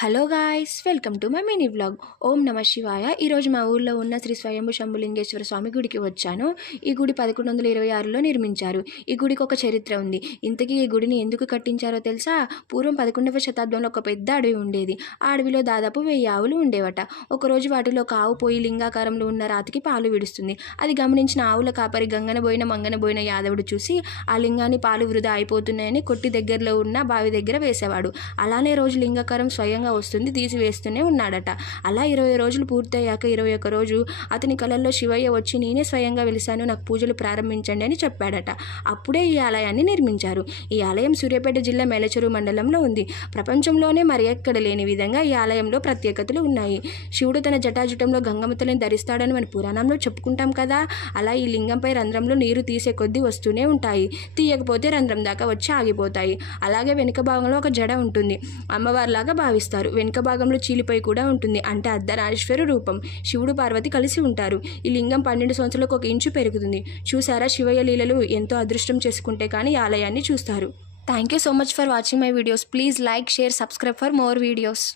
Hello guys, welcome to my mini vlog. ఓం నమ శివాయ. ఈరోజు మా ఊర్లో ఉన్న శ్రీ స్వయంభు శంభులింగేశ్వర స్వామి గుడికి వచ్చాను. ఈ గుడి 1126లో నిర్మించారు. ఈ గుడికి ఒక చరిత్ర ఉంది. ఇంతకీ ఈ గుడిని ఎందుకు కట్టించారో తెలుసా? పూర్వం 11వ శతాబ్దంలో ఒక పెద్ద అడవి ఉండేది. ఆ అడవిలో దాదాపు 1000 ఆవులు ఉండేవట. ఒకరోజు వాటిలో ఒక ఆవు పోయి లింగాకారంలో ఉన్న రాతికి పాలు విడుస్తుంది. అది గమనించిన ఆవుల కాపరి గంగనబోయిన మంగనబోయిన యాదవుడు చూసి ఆ లింగాన్ని పాలు వృధా అయిపోతున్నాయని కొట్టి దగ్గరలో ఉన్న బావి దగ్గర వేసేవాడు. అలానే రోజు లింగాకారం స్వయంగా వస్తుంది, తీసివేస్తూనే ఉన్నాడట. అలా 20 రోజులు పూర్తయ్యాక 21 రోజు అతని కళల్లో శివయ్య వచ్చి నేనే స్వయంగా వెలిశాను, నాకు పూజలు ప్రారంభించండి అని చెప్పాడట. అప్పుడే ఈ ఆలయాన్ని నిర్మించారు. ఈ ఆలయం సూర్యాపేట జిల్లా మేలచెరువు మండలంలో ఉంది. ప్రపంచంలోనే మరి ఎక్కడ లేని విధంగా ఈ ఆలయంలో ప్రత్యేకతలు ఉన్నాయి. శివుడు తన జటాజుటంలో గంగమ్మతలని ధరిస్తాడని మన పురాణంలో చెప్పుకుంటాం కదా. అలా ఈ లింగంపై రంధ్రంలో నీరు తీసే కొద్దీ వస్తూనే ఉంటాయి. తీయకపోతే రంధ్రం దాకా వచ్చి ఆగిపోతాయి. అలాగే వెనుక భాగంలో ఒక జడ ఉంటుంది, అమ్మవారిలాగా భావిస్తారు. వెనుక భాగంలో చీలిపై కూడా ఉంటుంది, అంటే అర్ధనారీశ్వర రూపం. శివుడు పార్వతి కలిసి ఉంటారు. ఈ లింగం 12 సంవత్సరాలకు 1 ఇంచు పెరుగుతుంది. చూసారా, శివయ్య లీలలు ఎంతో అదృష్టం చేసుకుంటే కానీ ఈ ఆలయాన్ని చూస్తారు. Thank you so much for watching my videos. Please like, share, subscribe for more videos.